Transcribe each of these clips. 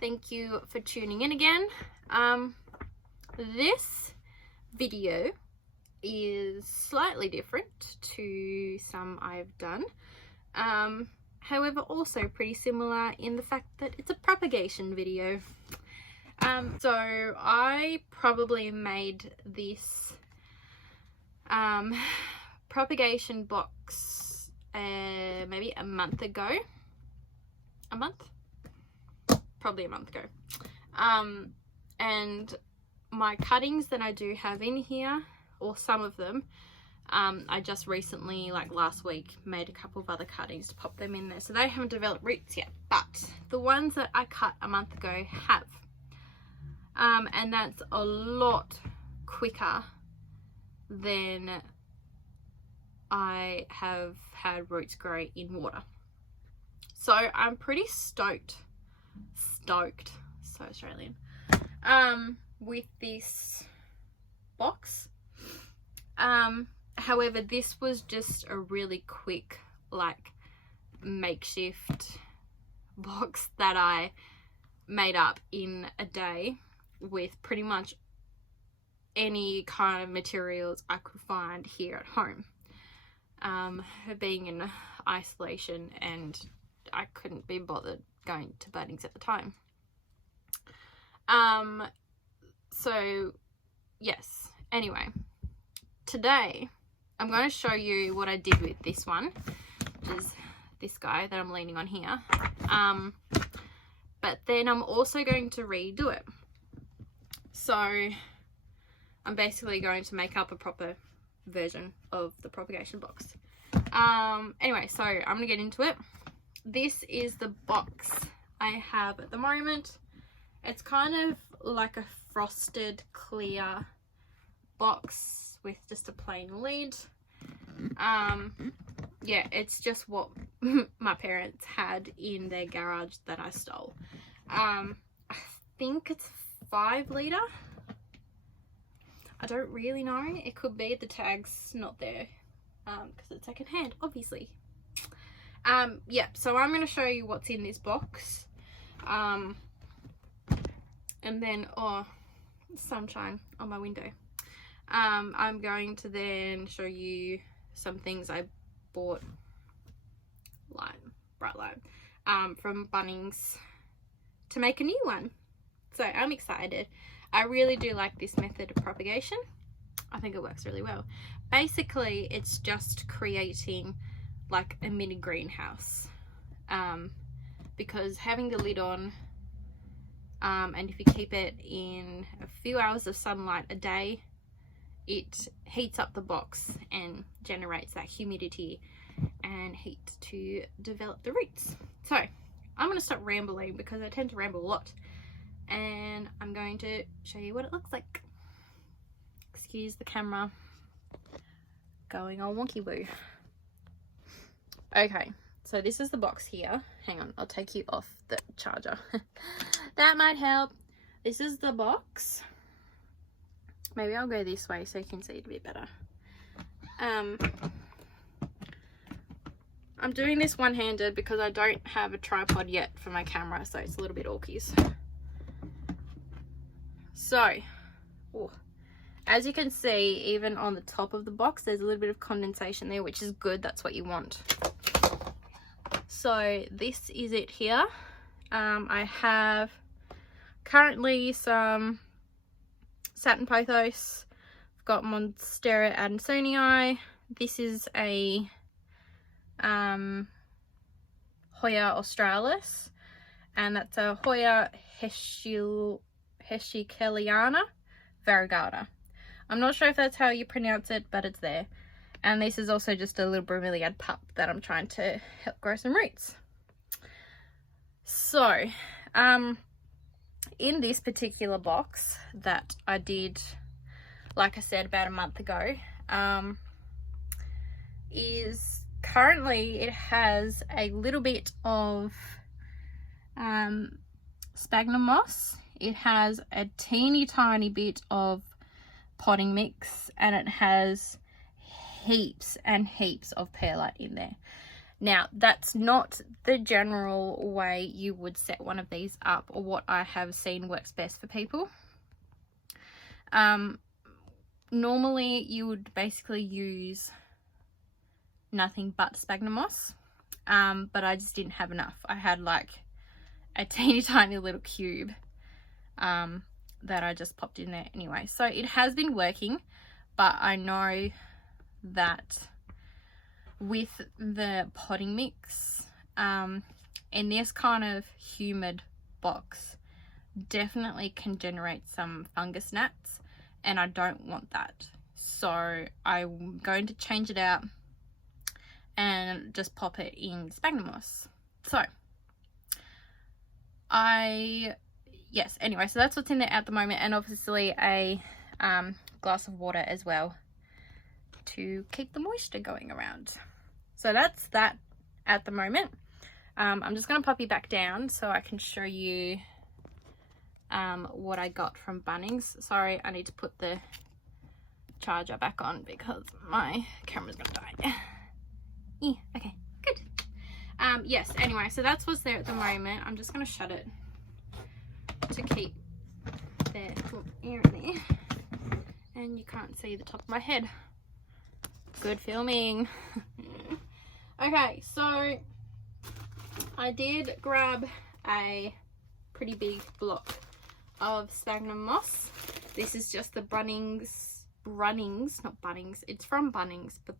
Thank you for tuning in again. This video is slightly different to some I've done. However, also pretty similar in the fact that it's a propagation video. So I probably made this propagation box maybe a month ago. Probably a month ago. And my cuttings that I do have in here, or some of them, I just recently, like last week, made a couple of other cuttings to pop them in there. So they haven't developed roots yet, but the ones that I cut a month ago have. And that's a lot quicker than I have had roots grow in water. So I'm pretty stoked, so Australian, with this box. However, this was just a really quick, like, makeshift box that I made up in a day with pretty much any kind of materials I could find here at home. Being in isolation, and I couldn't be bothered going to Bunnings at the time. So yes, anyway, today I'm going to show you what I did with this one, which is this guy that I'm leaning on here. But then I'm also going to redo it. So I'm basically going to make up a proper version of the propagation box. Anyway, so I'm gonna get into it. This is the box I have at the moment. It's kind of like a frosted clear box with just a plain lid. Yeah, it's just what my parents had in their garage that I stole. I think it's 5 litre. I don't really know. It could be. The tag's not there because it's second hand, obviously. Yeah, so I'm going to show you what's in this box. And then, oh, sunshine on my window. I'm going to then show you some things I bought, bright light, from Bunnings to make a new one. So I'm excited. I really do like this method of propagation. I think it works really well. Basically, it's just creating like a mini greenhouse, because having the lid on, and if you keep it in a few hours of sunlight a day, it heats up the box and generates that humidity and heat to develop the roots. So I'm going to stop rambling because I tend to ramble a lot, and I'm going to show you what it looks like. Excuse the camera going all wonky woo. Okay, so this is the box here. Hang on, I'll take you off the charger. That might help. This is the box. Maybe I'll go this way so you can see it a bit better. I'm doing this one-handed because I don't have a tripod yet for my camera, so it's a little bit awkward. So, oh, as you can see, even on the top of the box, there's a little bit of condensation there, which is good. That's what you want. So this is it here. I have currently some satin pothos. I've got Monstera adansonii. This is a Hoya australis, and that's a Hoya hescheliana variegata. I'm not sure if that's how you pronounce it, but it's there. And this is also just a little bromeliad pup that I'm trying to help grow some roots. So, in this particular box that I did, like I said, about a month ago, is currently it has a little bit of sphagnum moss. It has a teeny tiny bit of potting mix, and it has heaps and heaps of perlite in there. Now, that's not the general way you would set one of these up, or what I have seen works best for people. Normally you would basically use nothing but sphagnum moss, but I just didn't have enough. I had like a teeny tiny little cube that I just popped in there anyway. So it has been working, but I know that with the potting mix and this kind of humid box definitely can generate some fungus gnats, and I don't want that. So I'm going to change it out and just pop it in sphagnum moss. So anyway, so that's what's in there at the moment, and obviously a glass of water as well to keep the moisture going around. So that's that at the moment. I'm just going to pop you back down so I can show you what I got from Bunnings. Sorry, I need to put the charger back on because my camera's going to die. Yeah, okay, good. Yes, anyway, so that's what's there at the moment. I'm just going to shut it to keep the air in there, and you can't see the top of my head. Good filming. Okay, so I did grab a pretty big block of sphagnum moss. This is just the Bunnings, not Bunnings. It's from Bunnings, but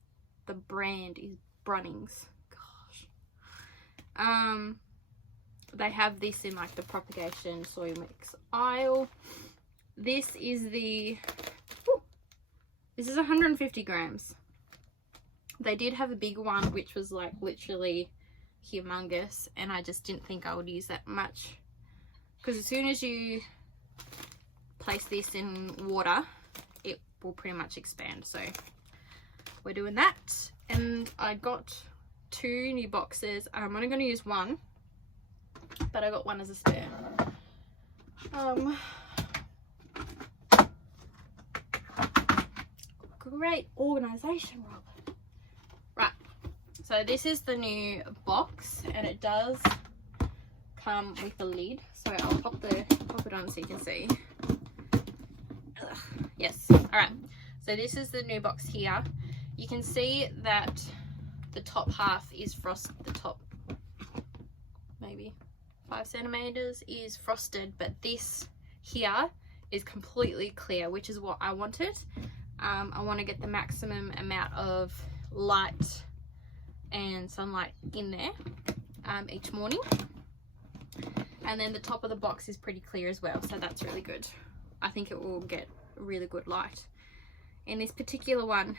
the brand is Bunnings. Gosh. They have this in like the propagation soil mix aisle. This is 150 grams. They did have a big one which was like literally humongous, and I just didn't think I would use that much, because as soon as you place this in water it will pretty much expand. So we're doing that, and I got 2 new boxes. I'm only going to use one, but I got one as a spare. Great organization, Rob. Right, so this is the new box, and it does come with a lid. So I'll pop it on so you can see. Ugh. Yes. All right. So this is the new box here. You can see that the top half is frosted. The top, maybe 5 centimeters, is frosted, but this here is completely clear, which is what I wanted. I want to get the maximum amount of light and sunlight in there each morning, and then the top of the box is pretty clear as well, so that's really good. I think it will get really good light in this particular one.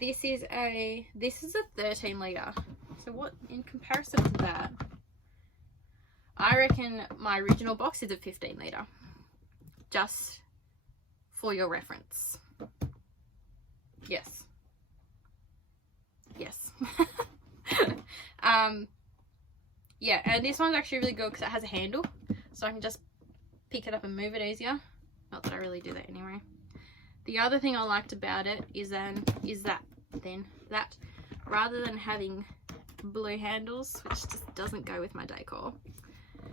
This is a 13 litre, so what in comparison to that, I reckon my original box is a 15 litre, just for your reference. Yes. Yeah, and this one's actually really good because it has a handle, so I can just pick it up and move it easier. Not that I really do that anyway. The other thing I liked about it is that rather than having blue handles, which just doesn't go with my decor,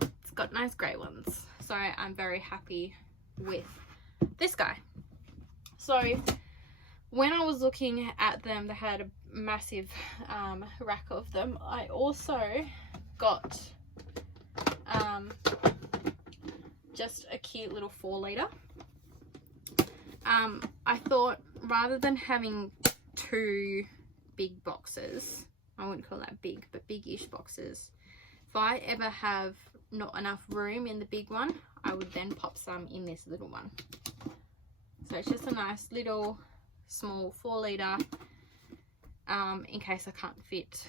it's got nice grey ones. So I'm very happy with this guy. So when I was looking at them, they had a massive rack of them. I also got just a cute little 4 litre. I thought rather than having 2 big boxes, I wouldn't call that big, but big-ish boxes, if I ever have not enough room in the big one, I would then pop some in this little one. So it's just a nice little small 4 litre in case I can't fit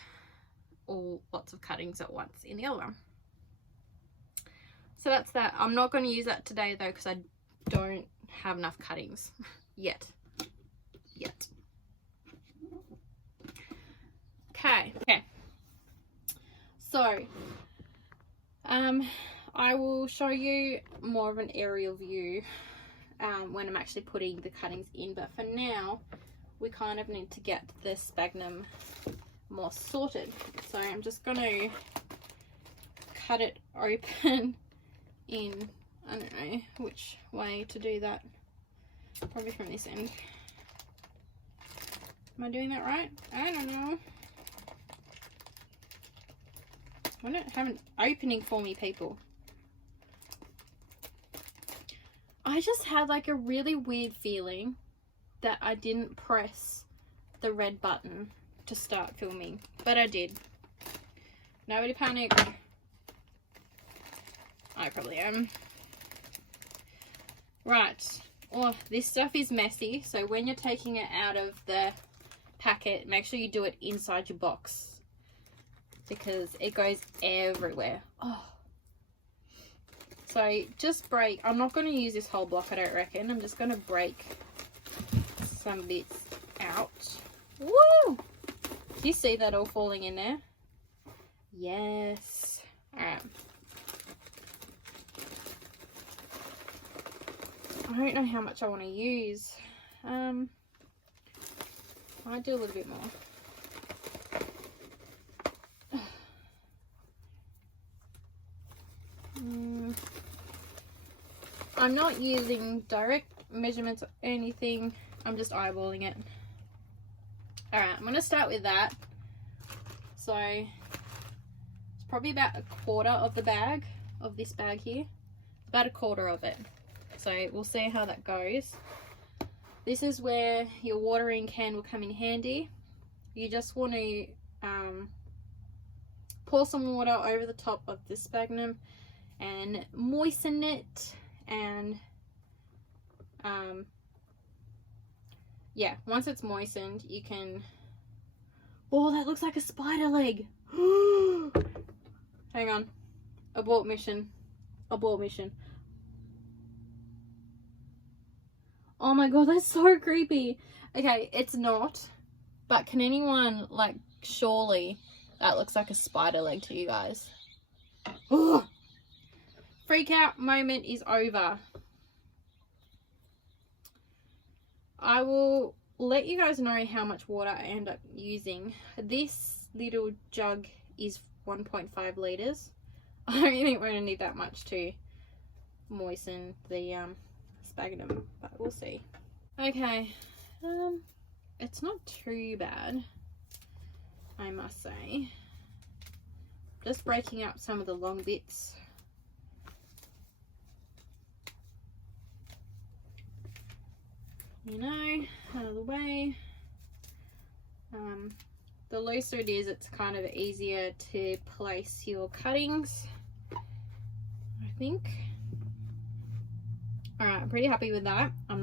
lots of cuttings at once in the other one. So that's that. I'm not going to use that today though, because I don't have enough cuttings yet. Okay. So I will show you more of an aerial view when I'm actually putting the cuttings in, but for now we kind of need to get the sphagnum more sorted. So I'm just going to cut it open in, I don't know which way to do that, probably from this end. Am I doing that right? I don't know. I don't have an opening for me, people. I just had like a really weird feeling that I didn't press the red button to start filming, but I did. Nobody panic. I probably am. Right. Oh, this stuff is messy, so when you're taking it out of the packet, make sure you do it inside your box because it goes everywhere. Oh. So just break. I'm not going to use this whole block, I don't reckon. I'm just going to break some bits out. Woo! Do you see that all falling in there? Yes. Alright. I don't know how much I want to use. I might do a little bit more. I'm not using direct measurements or anything. I'm just eyeballing it. Alright, I'm going to start with that. So, it's probably about a quarter of the bag, of this bag here. About a quarter of it. So, we'll see how that goes. This is where your watering can will come in handy. You just want to pour some water over the top of the sphagnum and moisten it. And yeah, once it's moistened, you can... Oh, that looks like a spider leg. Hang on. Abort mission. Abort mission. Oh my god, that's so creepy. Okay, it's not. But can anyone, like, surely that looks like a spider leg to you guys? Ugh. Freak out moment is over. I will let you guys know how much water I end up using. This little jug is 1.5 litres. I don't think we're going to need that much to moisten the sphagnum, but we'll see. Okay, it's not too bad, I must say. Just breaking up some of the long bits. You know, out of the way. The looser it is, it's kind of easier to place your cuttings, I think. Alright, I'm pretty happy with that. I'm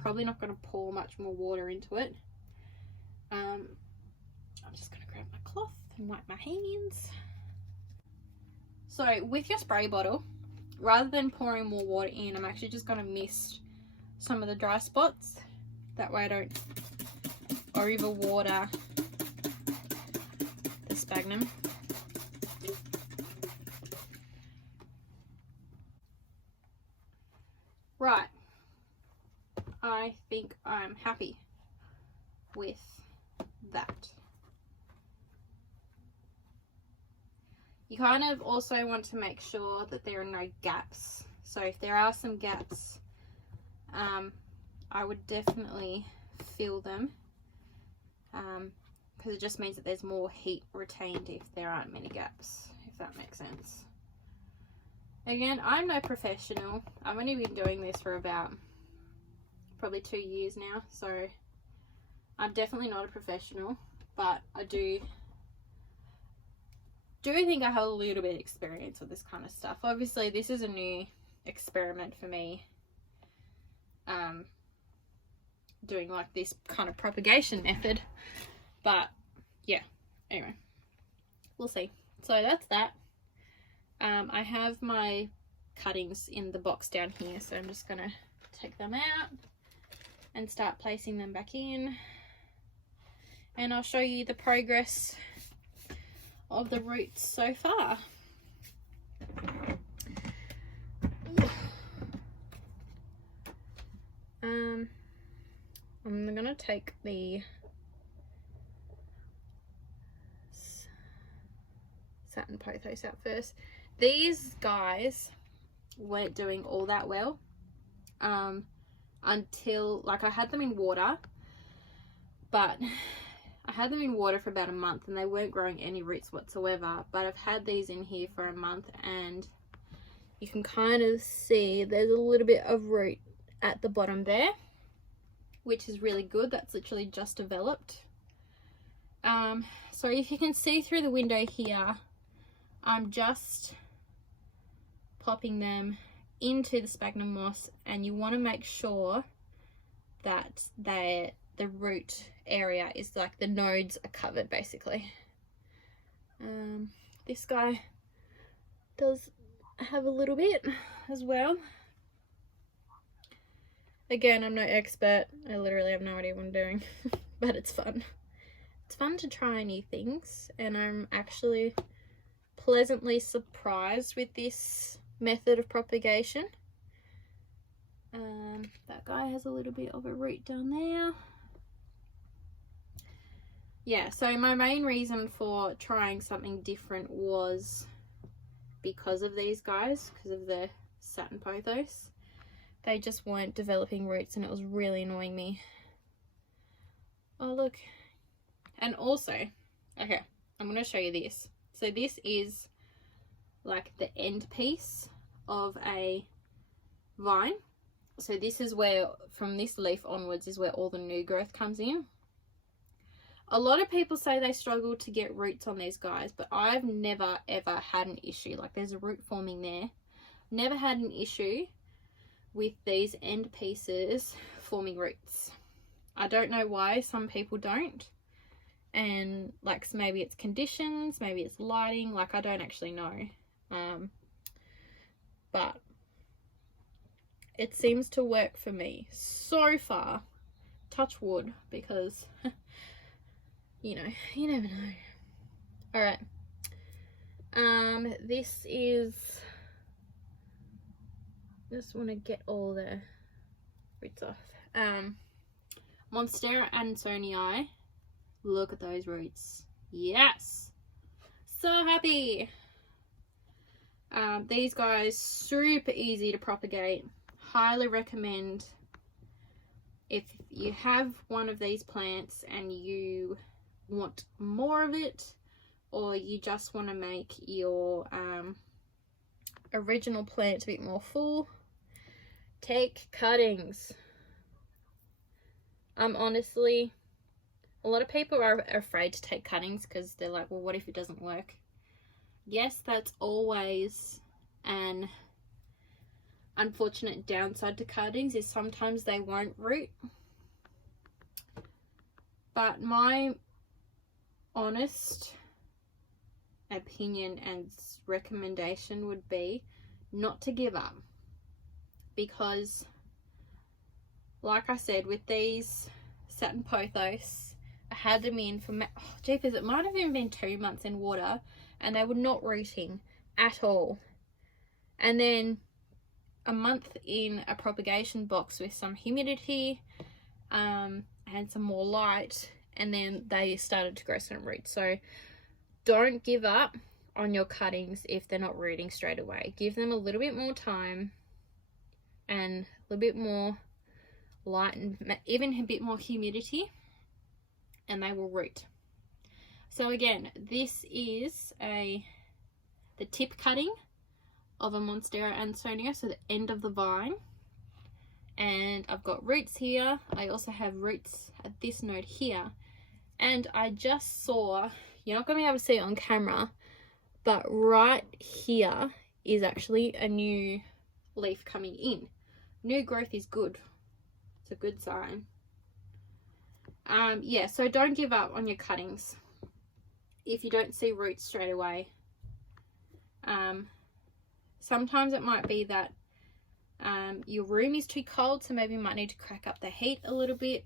probably not gonna pour much more water into it. I'm just gonna grab my cloth and wipe my hands. So with your spray bottle, rather than pouring more water in, I'm actually just gonna mist some of the dry spots. That way I don't overwater the sphagnum. Right, I think I'm happy with that. You kind of also want to make sure that there are no gaps. So if there are some gaps, I would definitely fill them, because it just means that there's more heat retained if there aren't many gaps, if that makes sense. Again, I'm no professional. I've only been doing this for about probably 2 years now, so I'm definitely not a professional, but I do think I have a little bit of experience with this kind of stuff. Obviously, this is a new experiment for me, doing like this kind of propagation method, but yeah, anyway, we'll see. So that's that. I have my cuttings in the box down here, so I'm just gonna take them out and start placing them back in, and I'll show you the progress of the roots so far. I'm gonna take the pothos out first. These guys weren't doing all that well until, like, I had them in water, but I had them in water for about a month and they weren't growing any roots whatsoever. But I've had these in here for a month and you can kind of see there's a little bit of root at the bottom there, which is really good. That's literally just developed. So if you can see through the window here, I'm just popping them into the sphagnum moss, and you want to make sure that the root area is, like, the nodes are covered basically. This guy does have a little bit as well. Again, I'm no expert. I literally have no idea what I'm doing, but it's fun. It's fun to try new things, and I'm actually pleasantly surprised with this method of propagation. That guy has a little bit of a root down there. Yeah, so my main reason for trying something different was because of these guys, because of the satin pothos. They just weren't developing roots and it was really annoying me. Oh, look. And also, okay, I'm going to show you this. So this is like the end piece of a vine. So this is where, from this leaf onwards, is where all the new growth comes in. A lot of people say they struggle to get roots on these guys, but I've never ever had an issue. Like, there's a root forming there. Never had an issue with these end pieces forming roots. I don't know why some people don't. And, like, maybe it's conditions, maybe it's lighting, like, I don't actually know. But it seems to work for me so far. Touch wood, because you know, you never know. All right. This is, just want to get all the roots off. Monstera Ansonii. Look at those roots. Yes, so happy. These guys, super easy to propagate. Highly recommend, if you have one of these plants and you want more of it, or you just want to make your original plant a bit more full, take cuttings. Honestly, a lot of people are afraid to take cuttings because they're like, well, what if it doesn't work? Yes, that's always an unfortunate downside to cuttings, is sometimes they won't root. But my honest opinion and recommendation would be not to give up, because, like I said, with these satin pothos, I had them in for, oh, jeepers, it might have even been 2 months in water, and they were not rooting at all. And then a month in a propagation box with some humidity and some more light, and then they started to grow some roots. So don't give up on your cuttings if they're not rooting straight away. Give them a little bit more time and a little bit more light and even a bit more humidity, and they will root. So again, this is the tip cutting of a Monstera Ansonia, so the end of the vine. And I've got roots here. I also have roots at this node here. And I just saw, you're not going to be able to see it on camera, but right here is actually a new leaf coming in. New growth is good. It's a good sign. Yeah, so don't give up on your cuttings if you don't see roots straight away. Sometimes it might be that your room is too cold, so maybe you might need to crack up the heat a little bit,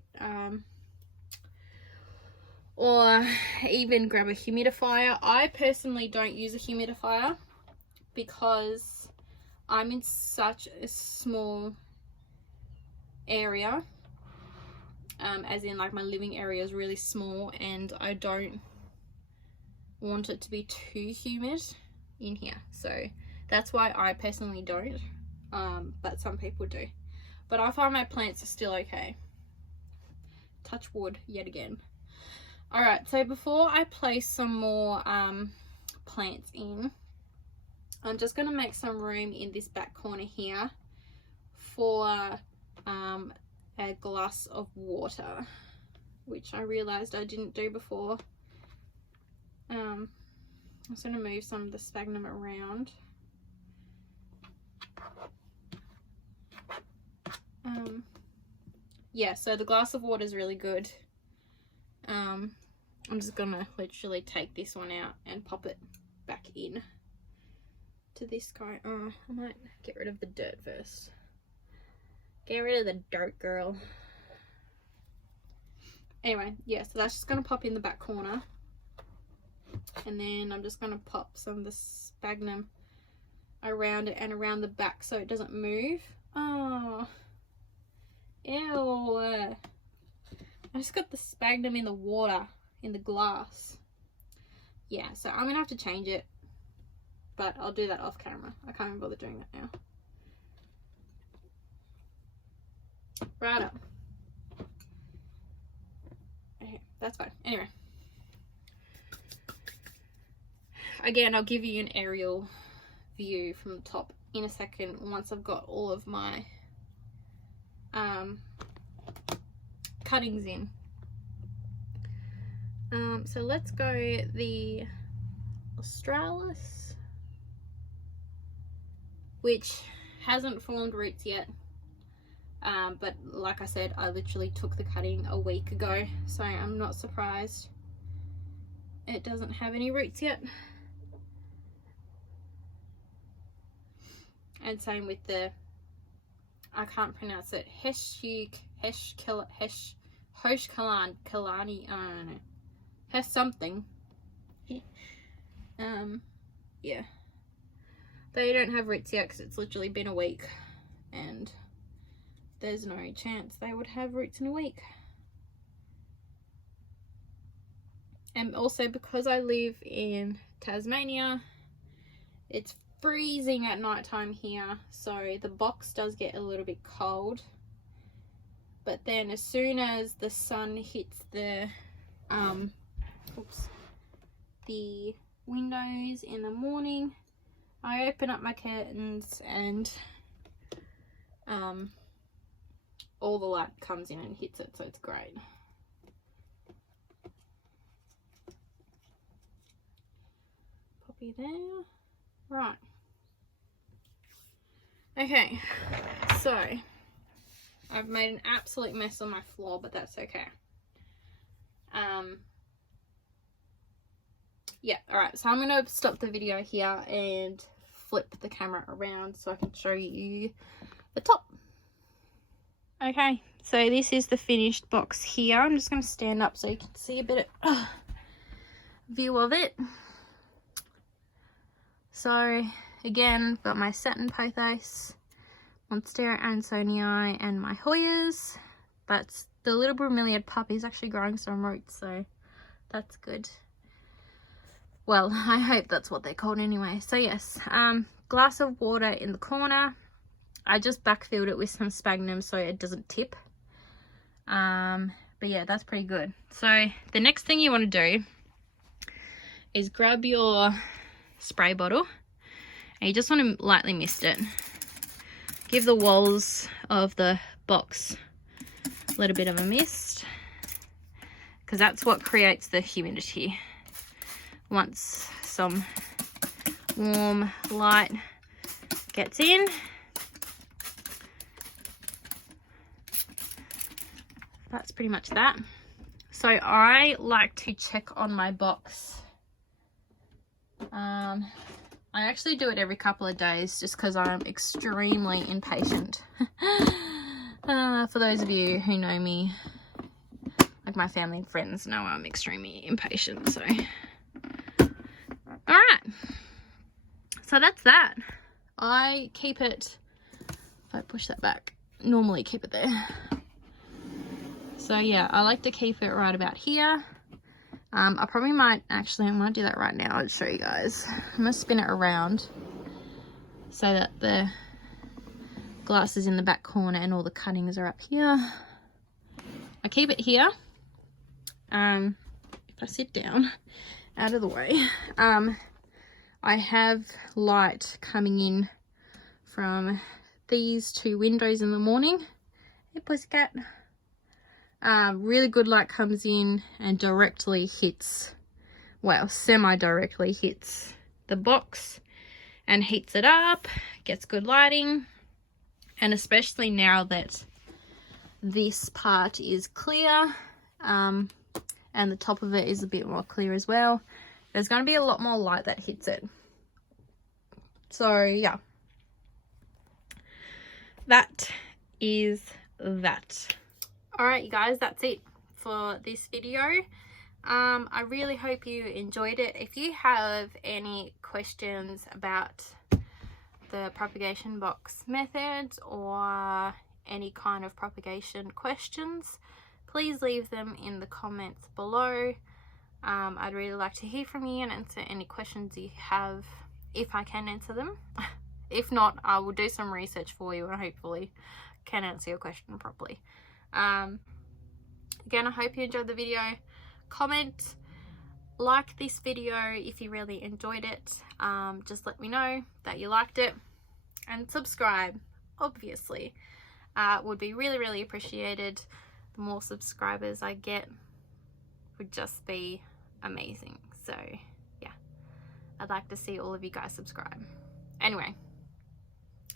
or even grab a humidifier. I personally don't use a humidifier because I'm in such a small area, as in, like, my living area is really small and I don't want it to be too humid. in here. So that's why I personally don't, but some people do. But I find my plants are still okay. Touch wood yet again. All right, so before I place some more plants in, I'm just going to make some room in this back corner here for a glass of water, which I realized I didn't do before. I'm just going to move some of the sphagnum around. Yeah, so the glass of water is really good. I'm just going to literally take this one out and pop it back in to this guy. Oh, I might get rid of the dirt first. Get rid of the dirt, girl. Anyway, yeah, so that's just going to pop in the back corner. And then I'm just going to pop some of the sphagnum around it and around the back so it doesn't move. Oh, ew. I just got the sphagnum in the water, in the glass. Yeah, so I'm going to have to change it. But I'll do that off camera. I can't even bother doing that now. Right up. Okay, that's fine. Anyway. Again, I'll give you an aerial view from the top in a second once I've got all of my cuttings in. So let's go the Australis, which hasn't formed roots yet. But like I said, I literally took the cutting a week ago, so I'm not surprised it doesn't have any roots yet. And same with the, I can't pronounce it, Hoshkalani, I don't know, has something. Yeah, they don't have roots yet because it's literally been a week, and there's no chance they would have roots in a week. And also because I live in Tasmania, it's freezing at night time here, so the box does get a little bit cold. But then as soon as the sun hits the the windows in the morning, I open up my curtains and all the light comes in and hits it, so it's great. Poppy there. Right. Okay, so I've made an absolute mess on my floor, but that's okay. Yeah, alright, so I'm going to stop the video here and flip the camera around so I can show you the top. Okay, so this is the finished box here. I'm just going to stand up so you can see a bit of view of it. So again, got my satin pothos, Monstera Ansonii, and my Hoyas. That's the little bromeliad puppy is actually growing some roots, so that's good. Well, I hope that's what they're called anyway. So yes, glass of water in the corner. I just backfilled it with some sphagnum so it doesn't tip. But yeah, that's pretty good. So the next thing you want to do is grab your spray bottle and you just want to lightly mist it. Give the walls of the box a little bit of a mist, because that's what creates the humidity. Once some warm light gets in, that's pretty much that. So I like to check on my box. I actually do it every couple of days just because I'm extremely impatient. For those of you who know me, like my family and friends know I'm extremely impatient, so. Alright, so that's that. I keep it, if I push that back, normally keep it there. So yeah, I like to keep it right about here. I probably might, actually I might do that right now. I'll show you guys. I'm gonna spin it around so that the glass is in the back corner and all the cuttings are up here. I keep it here. If I sit down, out of the way, I have light coming in from these two windows in the morning. Hey pussycat. Really good light comes in and directly hits, well, semi-directly hits the box and heats it up, gets good lighting. And especially now that this part is clear, and the top of it is a bit more clear as well, there's going to be a lot more light that hits it. So yeah, that is that. Alright you guys, that's it for this video. I really hope you enjoyed it. If you have any questions about the propagation box method or any kind of propagation questions, please leave them in the comments below. I'd really like to hear from you and answer any questions you have, if I can answer them. If not, I will do some research for you and hopefully can answer your question properly. Again, I hope you enjoyed the video. Comment, like this video if you really enjoyed it. Just let me know that you liked it, and subscribe, obviously. Would be really appreciated. The more subscribers I get would just be amazing. So yeah, I'd like to see all of you guys subscribe. Anyway,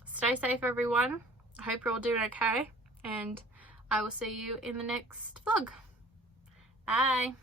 stay safe everyone. I hope you're all doing okay, and I will see you in the next vlog. Bye.